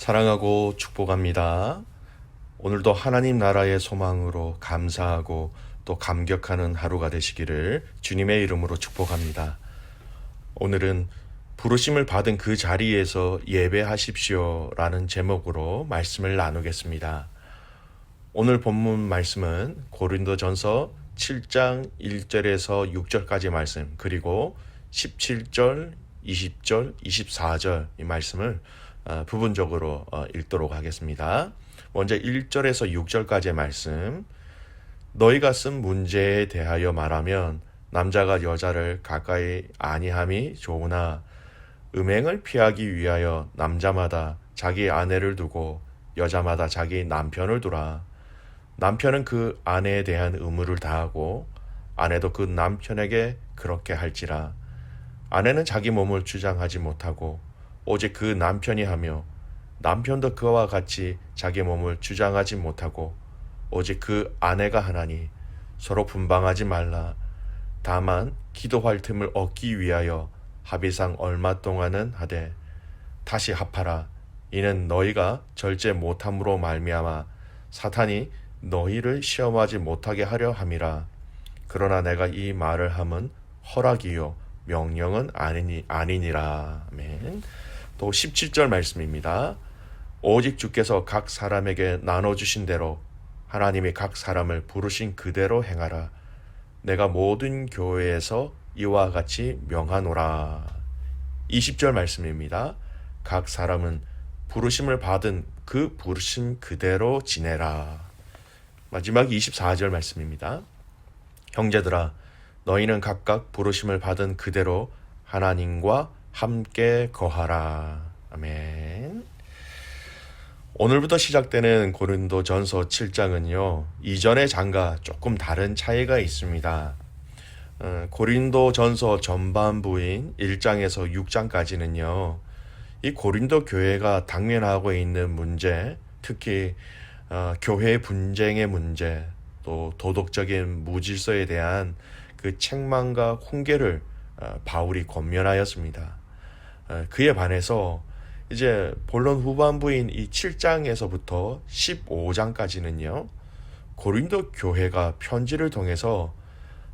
사랑하고 축복합니다. 오늘도 하나님 나라의 소망으로 감사하고 또 감격하는 하루가 되시기를 주님의 이름으로 축복합니다. 오늘은 부르심을 받은 그 자리에서 예배하십시오 라는 제목으로 말씀을 나누겠습니다. 오늘 본문 말씀은 고린도전서 7장 1절에서 6절까지 말씀, 그리고 17절, 20절, 24절 이 말씀을 부분적으로 읽도록 하겠습니다. 먼저 1절에서 6절까지의 말씀. 너희가 쓴 문제에 대하여 말하면 남자가 여자를 가까이 아니함이 좋으나 음행을 피하기 위하여 남자마다 자기 아내를 두고 여자마다 자기 남편을 두라. 남편은 그 아내에 대한 의무를 다하고 아내도 그 남편에게 그렇게 할지라. 아내는 자기 몸을 주장하지 못하고 오직 그 남편이 하며 남편도 그와 같이 자기 몸을 주장하지 못하고 오직 그 아내가 하나니 서로 분방하지 말라. 다만 기도할 틈을 얻기 위하여 합의상 얼마 동안은 하되 다시 합하라. 이는 너희가 절제 못함으로 말미암아 사탄이 너희를 시험하지 못하게 하려 함이라. 그러나 내가 이 말을 함은 허락이요 명령은 아니니라. 아멘. 또 17절 말씀입니다. 오직 주께서 각 사람에게 나눠주신 대로 하나님이 각 사람을 부르신 그대로 행하라. 내가 모든 교회에서 이와 같이 명하노라. 20절 말씀입니다. 각 사람은 부르심을 받은 그 부르심 그대로 지내라. 마지막 24절 말씀입니다. 형제들아, 너희는 각각 부르심을 받은 그대로 하나님과 함께 거하라. 아멘. 오늘부터 시작되는 고린도전서 7장은요, 이전의 장과 조금 다른 차이가 있습니다. 고린도전서 전반부인 1장에서 6장까지는요, 이 고린도 교회가 당면하고 있는 문제, 특히 교회 분쟁의 문제, 또 도덕적인 무질서에 대한 그 책망과 훈계를 바울이 권면하였습니다. 그에 반해서 이제 본론 후반부인 이 7장에서부터 15장까지는요, 고린도 교회가 편지를 통해서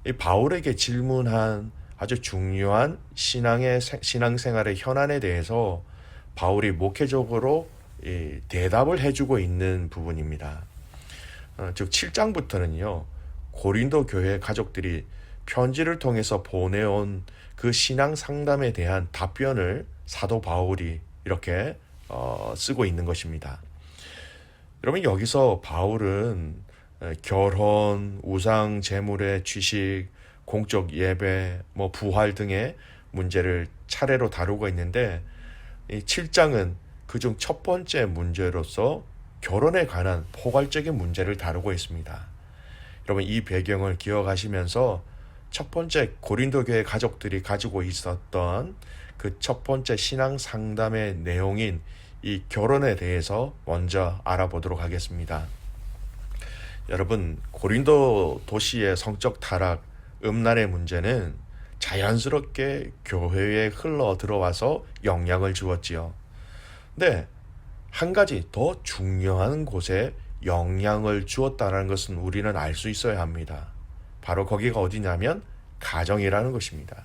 이 바울에게 질문한 아주 중요한 신앙생활의 현안에 대해서 바울이 목회적으로 대답을 해주고 있는 부분입니다. 즉 7장부터는요, 고린도 교회 가족들이 편지를 통해서 보내온 그 신앙 상담에 대한 답변을 사도 바울이 이렇게 쓰고 있는 것입니다. 여러분, 여기서 바울은 결혼, 우상 제물의 취식, 공적 예배, 부활 등의 문제를 차례로 다루고 있는데, 이 7장은 그중 첫 번째 문제로서 결혼에 관한 포괄적인 문제를 다루고 있습니다. 여러분, 이 배경을 기억하시면서 첫 번째 고린도 교회 가족들이 가지고 있었던 그 첫 번째 신앙 상담의 내용인 이 결혼에 대해서 먼저 알아보도록 하겠습니다. 여러분, 고린도 도시의 성적 타락, 음란의 문제는 자연스럽게 교회에 흘러 들어와서 영향을 주었지요. 근데 한 가지 더 중요한 곳에 영향을 주었다는 것은 우리는 알 수 있어야 합니다. 바로 거기가 어디냐면 가정이라는 것입니다.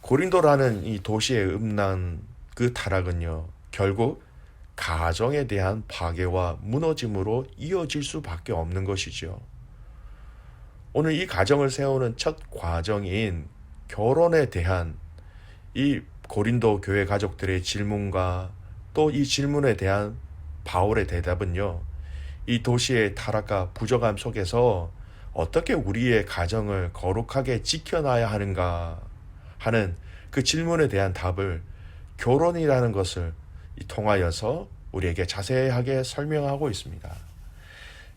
고린도라는 이 도시의 음란, 그 타락은요, 결국 가정에 대한 파괴와 무너짐으로 이어질 수밖에 없는 것이죠. 오늘 이 가정을 세우는 첫 과정인 결혼에 대한 이 고린도 교회 가족들의 질문과 또 이 질문에 대한 바울의 대답은요, 이 도시의 타락과 부족함 속에서 어떻게 우리의 가정을 거룩하게 지켜놔야 하는가 하는 그 질문에 대한 답을 결혼이라는 것을 통하여서 우리에게 자세하게 설명하고 있습니다.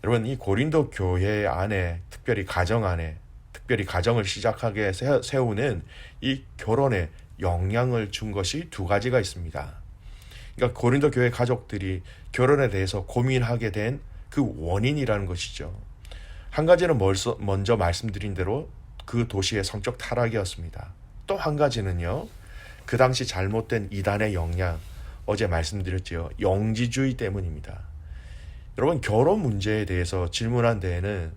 여러분, 이 고린도 교회 안에, 특별히 가정 안에, 특별히 가정을 시작하게 세우는 이 결혼에 영향을 준 것이 두 가지가 있습니다. 그러니까 고린도 교회 가족들이 결혼에 대해서 고민하게 된 그 원인이라는 것이죠. 한 가지는 먼저 말씀드린 대로 그 도시의 성적 타락이었습니다. 또 한 가지는요, 그 당시 잘못된 이단의 영향, 어제 말씀드렸지요. 영지주의 때문입니다. 여러분, 결혼 문제에 대해서 질문한 데에는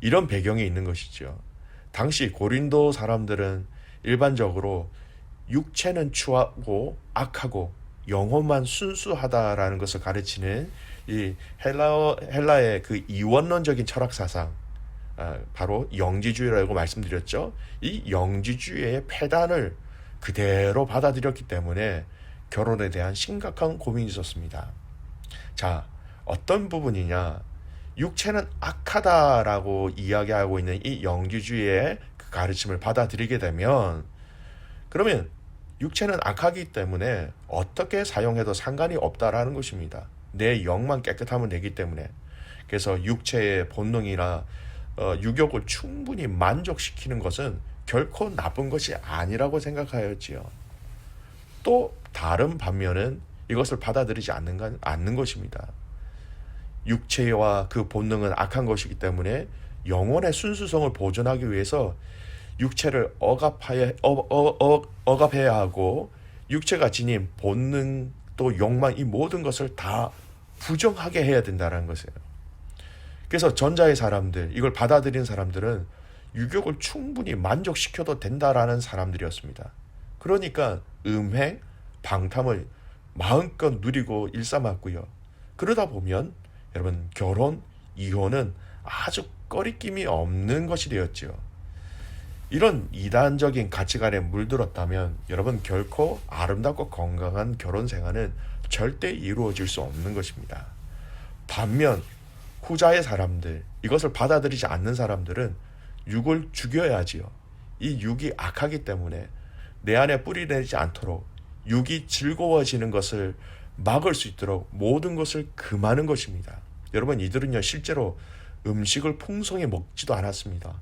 이런 배경이 있는 것이죠. 당시 고린도 사람들은 일반적으로 육체는 추하고 악하고 영혼만 순수하다라는 것을 가르치는 이 헬라의 그 이원론적인 철학 사상, 바로 영지주의라고 말씀드렸죠. 이 영지주의의 폐단을 그대로 받아들였기 때문에 결혼에 대한 심각한 고민이 있었습니다. 자, 어떤 부분이냐? 육체는 악하다라고 이야기하고 있는 이 영지주의의 그 가르침을 받아들이게 되면, 그러면 육체는 악하기 때문에 어떻게 사용해도 상관이 없다라는 것입니다. 내 영만 깨끗하면 되기 때문에. 그래서 육체의 본능이나 유욕을 충분히 만족시키는 것은 결코 나쁜 것이 아니라고 생각하였지요. 또 다른 반면은 이것을 받아들이지 않는 것입니다. 육체와 그 본능은 악한 것이기 때문에 영혼의 순수성을 보존하기 위해서 육체를 억압해야 하고, 육체가 지닌 본능 또 욕망, 이 모든 것을 다 부정하게 해야 된다는 것이에요. 그래서 전자의 사람들, 이걸 받아들인 사람들은 유욕을 충분히 만족시켜도 된다라는 사람들이었습니다. 그러니까 음행, 방탕을 마음껏 누리고 일삼았고요. 그러다 보면 여러분, 결혼, 이혼은 아주 꺼리낌이 없는 것이 되었지요. 이런 이단적인 가치관에 물들었다면 여러분, 결코 아름답고 건강한 결혼 생활은 절대 이루어질 수 없는 것입니다. 반면 후자의 사람들, 이것을 받아들이지 않는 사람들은 육을 죽여야지요. 이 육이 악하기 때문에 내 안에 뿌리내지 않도록, 육이 즐거워지는 것을 막을 수 있도록 모든 것을 금하는 것입니다. 여러분, 이들은요 실제로 음식을 풍성히 먹지도 않았습니다.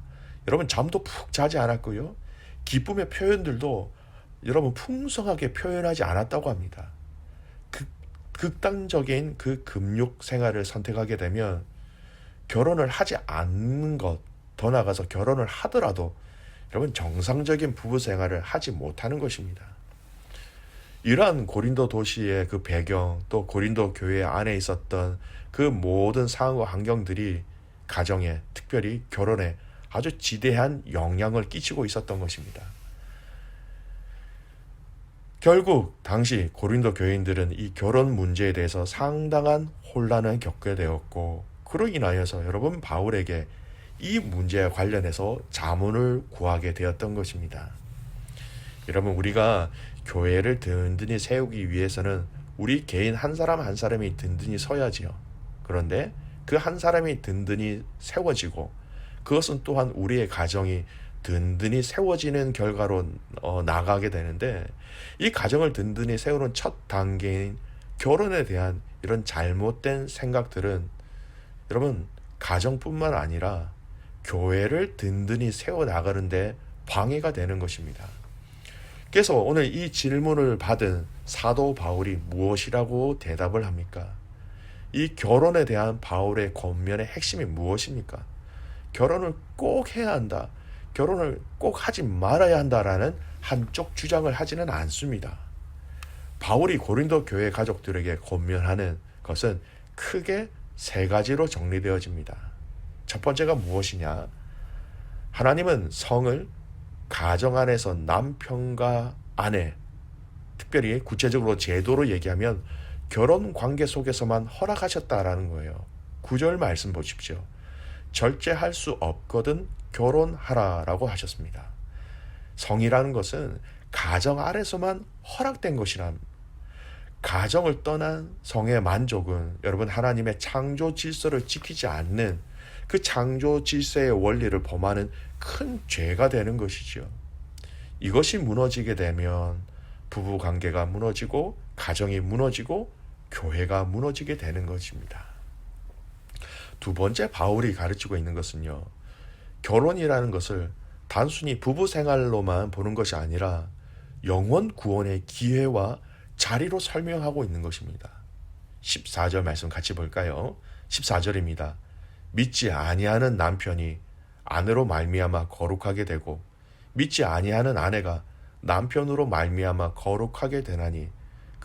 여러분, 잠도 푹 자지 않았고요. 기쁨의 표현들도 여러분 풍성하게 표현하지 않았다고 합니다. 극단적인 그 금욕 생활을 선택하게 되면 결혼을 하지 않는 것, 더 나아가서 결혼을 하더라도 여러분 정상적인 부부 생활을 하지 못하는 것입니다. 이러한 고린도 도시의 그 배경, 또 고린도 교회 안에 있었던 그 모든 상황과 환경들이 가정에, 특별히 결혼에 아주 지대한 영향을 끼치고 있었던 것입니다. 결국 당시 고린도 교인들은 이 결혼 문제에 대해서 상당한 혼란을 겪게 되었고, 그로 인하여서 여러분 바울에게 이 문제에 관련해서 자문을 구하게 되었던 것입니다. 여러분, 우리가 교회를 든든히 세우기 위해서는 우리 개인 한 사람 한 사람이 든든히 서야지요. 그런데 그 한 사람이 든든히 세워지고, 그것은 또한 우리의 가정이 든든히 세워지는 결과로 나가게 되는데, 이 가정을 든든히 세우는 첫 단계인 결혼에 대한 이런 잘못된 생각들은 여러분 가정뿐만 아니라 교회를 든든히 세워나가는데 방해가 되는 것입니다. 그래서 오늘 이 질문을 받은 사도 바울이 무엇이라고 대답을 합니까? 이 결혼에 대한 바울의 권면의 핵심이 무엇입니까? 결혼을 꼭 해야 한다, 결혼을 꼭 하지 말아야 한다라는 한쪽 주장을 하지는 않습니다. 바울이 고린도 교회 가족들에게 권면하는 것은 크게 세 가지로 정리되어집니다. 첫 번째가 무엇이냐? 하나님은 성을 가정 안에서 남편과 아내, 특별히 구체적으로 제도로 얘기하면 결혼 관계 속에서만 허락하셨다라는 거예요. 9절 말씀 보십시오. 절제할 수 없거든 결혼하라라고 하셨습니다. 성이라는 것은 가정 아래서만 허락된 것이라. 가정을 떠난 성의 만족은 여러분 하나님의 창조 질서를 지키지 않는 그 창조 질서의 원리를 범하는 큰 죄가 되는 것이죠. 이것이 무너지게 되면 부부 관계가 무너지고, 가정이 무너지고, 교회가 무너지게 되는 것입니다. 두 번째 바울이 가르치고 있는 것은요, 결혼이라는 것을 단순히 부부 생활로만 보는 것이 아니라 영혼 구원의 기회와 자리로 설명하고 있는 것입니다. 14절 말씀 같이 볼까요? 14절입니다. 믿지 아니하는 남편이 아내로 말미암아 거룩하게 되고, 믿지 아니하는 아내가 남편으로 말미암아 거룩하게 되나니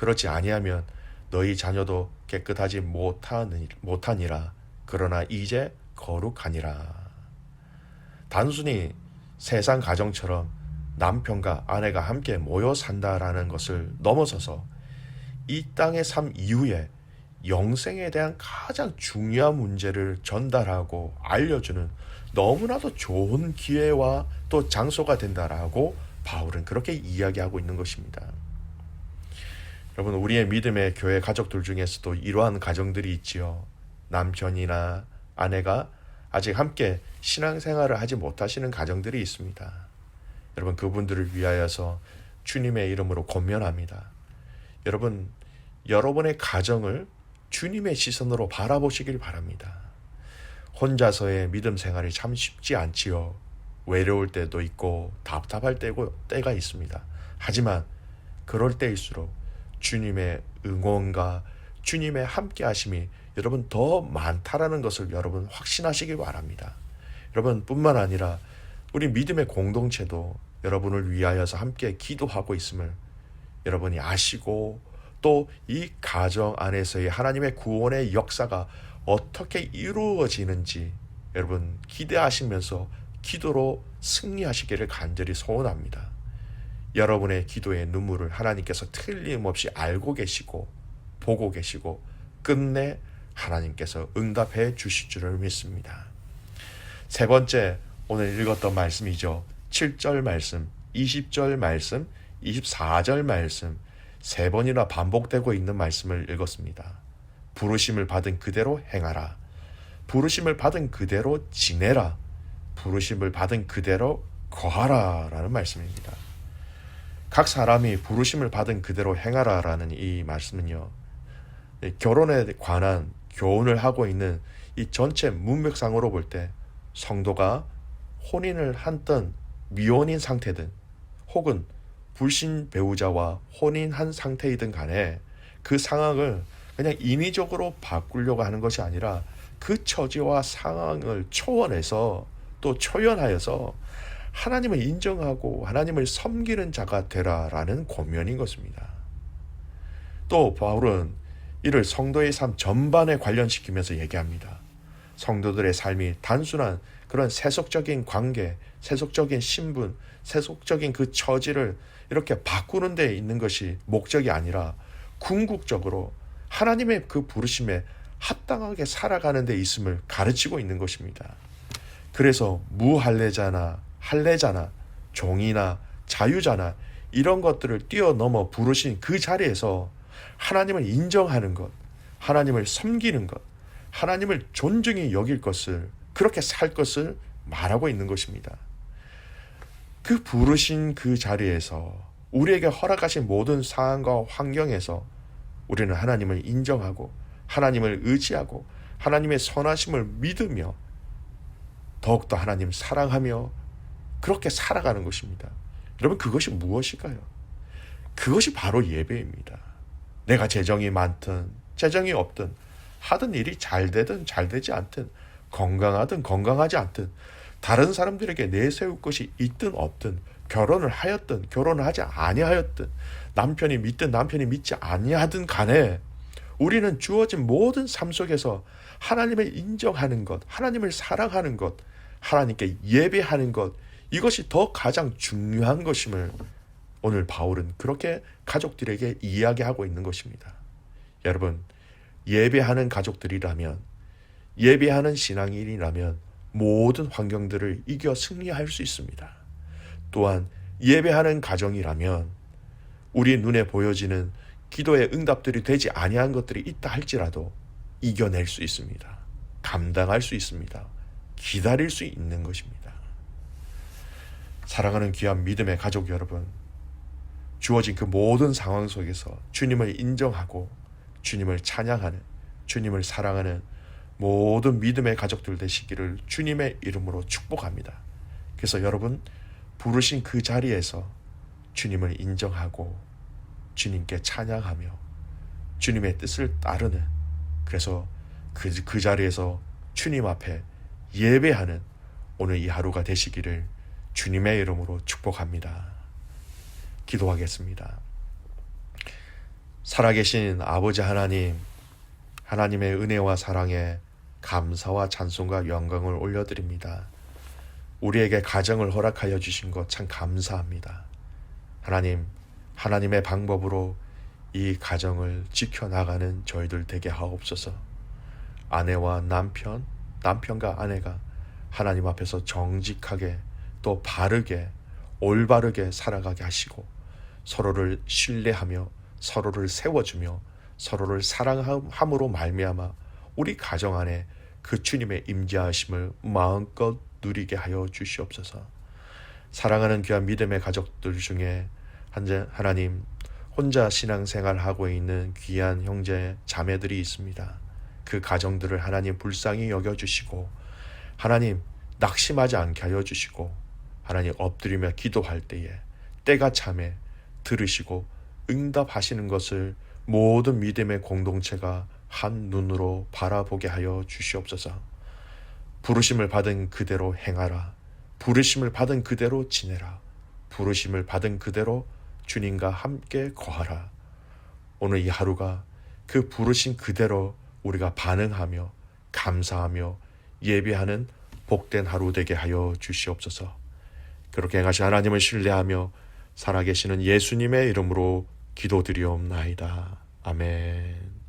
그렇지 아니하면 너희 자녀도 깨끗하지 못하니라. 그러나 이제 거룩하니라. 단순히 세상 가정처럼 남편과 아내가 함께 모여 산다라는 것을 넘어서서 이 땅의 삶 이후에 영생에 대한 가장 중요한 문제를 전달하고 알려주는 너무나도 좋은 기회와 또 장소가 된다라고 바울은 그렇게 이야기하고 있는 것입니다. 여러분, 우리의 믿음의 교회 가족들 중에서도 이러한 가정들이 있지요. 남편이나 아내가 아직 함께 신앙생활을 하지 못하시는 가정들이 있습니다. 여러분, 그분들을 위하여서 주님의 이름으로 권면합니다. 여러분, 여러분의 가정을 주님의 시선으로 바라보시길 바랍니다. 혼자서의 믿음 생활이 참 쉽지 않지요. 외로울 때도 있고 답답할 때가 있습니다. 하지만 그럴 때일수록 주님의 응원과 주님의 함께 하심이 여러분 더 많다라는 것을 여러분 확신하시길 바랍니다. 여러분 뿐만 아니라 우리 믿음의 공동체도 여러분을 위하여서 함께 기도하고 있음을 여러분이 아시고 또 이 가정 안에서의 하나님의 구원의 역사가 어떻게 이루어지는지 여러분 기대하시면서 기도로 승리하시기를 간절히 소원합니다. 여러분의 기도의 눈물을 하나님께서 틀림없이 알고 계시고 보고 계시고 끝내 하나님께서 응답해 주실 줄을 믿습니다. 세 번째, 오늘 읽었던 말씀이죠. 7절 말씀, 20절 말씀, 24절 말씀 세 번이나 반복되고 있는 말씀을 읽었습니다. 부르심을 받은 그대로 행하라. 부르심을 받은 그대로 지내라. 부르심을 받은 그대로 거하라 라는 말씀입니다. 각 사람이 부르심을 받은 그대로 행하라 라는 이 말씀은요, 결혼에 관한 교훈을 하고 있는 이 전체 문맥상으로 볼 때 성도가 혼인을 한든 미혼인 상태든 혹은 불신 배우자와 혼인한 상태이든 간에 그 상황을 그냥 인위적으로 바꾸려고 하는 것이 아니라 그 처지와 상황을 초월해서 또 초연하여서 하나님을 인정하고 하나님을 섬기는 자가 되라라는 권면인 것입니다. 또 바울은 이를 성도의 삶 전반에 관련시키면서 얘기합니다. 성도들의 삶이 단순한 그런 세속적인 관계, 세속적인 신분, 세속적인 그 처지를 이렇게 바꾸는 데 있는 것이 목적이 아니라 궁극적으로 하나님의 그 부르심에 합당하게 살아가는 데 있음을 가르치고 있는 것입니다. 그래서 무할례자나 할례자나 종이나 자유자나 이런 것들을 뛰어넘어 부르신 그 자리에서 하나님을 인정하는 것, 하나님을 섬기는 것, 하나님을 존중히 여길 것을, 그렇게 살 것을 말하고 있는 것입니다. 그 부르신 그 자리에서 우리에게 허락하신 모든 상황과 환경에서 우리는 하나님을 인정하고 하나님을 의지하고 하나님의 선하심을 믿으며 더욱더 하나님을 사랑하며 그렇게 살아가는 것입니다. 여러분, 그것이 무엇일까요? 그것이 바로 예배입니다. 내가 재정이 많든 재정이 없든 하던 일이 잘 되든 잘 되지 않든 건강하든 건강하지 않든 다른 사람들에게 내세울 것이 있든 없든 결혼을 하였든 결혼을 하지 아니하였든 남편이 믿든 남편이 믿지 아니하든 간에 우리는 주어진 모든 삶 속에서 하나님을 인정하는 것, 하나님을 사랑하는 것, 하나님께 예배하는 것, 이것이 더 가장 중요한 것임을 오늘 바울은 그렇게 가족들에게 이야기하고 있는 것입니다. 여러분, 예배하는 가족들이라면, 예배하는 신앙인이라면 모든 환경들을 이겨 승리할 수 있습니다. 또한 예배하는 가정이라면 우리 눈에 보여지는 기도의 응답들이 되지 아니한 것들이 있다 할지라도 이겨낼 수 있습니다. 감당할 수 있습니다. 기다릴 수 있는 것입니다. 사랑하는 귀한 믿음의 가족 여러분, 주어진 그 모든 상황 속에서 주님을 인정하고 주님을 찬양하는, 주님을 사랑하는 모든 믿음의 가족들 되시기를 주님의 이름으로 축복합니다. 그래서 여러분, 부르신 그 자리에서 주님을 인정하고 주님께 찬양하며 주님의 뜻을 따르는, 그래서 그 자리에서 주님 앞에 예배하는 오늘 이 하루가 되시기를 주님의 이름으로 축복합니다. 기도하겠습니다. 살아계신 아버지 하나님, 하나님의 은혜와 사랑에 감사와 찬송과 영광을 올려드립니다. 우리에게 가정을 허락하여 주신 것 참 감사합니다. 하나님, 하나님의 방법으로 이 가정을 지켜나가는 저희들 되게 하옵소서. 아내와 남편, 남편과 아내가 하나님 앞에서 정직하게 또 바르게 올바르게 살아가게 하시고 서로를 신뢰하며 서로를 세워주며 서로를 사랑함으로 말미암아 우리 가정 안에 그 주님의 임재하심을 마음껏 누리게 하여 주시옵소서. 사랑하는 귀한 믿음의 가족들 중에 하나님 혼자 신앙생활하고 있는 귀한 형제 자매들이 있습니다. 그 가정들을 하나님 불쌍히 여겨주시고 하나님 낙심하지 않게 하여 주시고 하나님 엎드리며 기도할 때에 때가 참에 들으시고 응답하시는 것을 모든 믿음의 공동체가 한 눈으로 바라보게 하여 주시옵소서. 부르심을 받은 그대로 행하라. 부르심을 받은 그대로 지내라. 부르심을 받은 그대로 주님과 함께 거하라. 오늘 이 하루가 그 부르심 그대로 우리가 반응하며 감사하며 예배하는 복된 하루 되게 하여 주시옵소서. 그렇게 행하신 하나님을 신뢰하며 살아계시는 예수님의 이름으로 기도드리옵나이다. 아멘.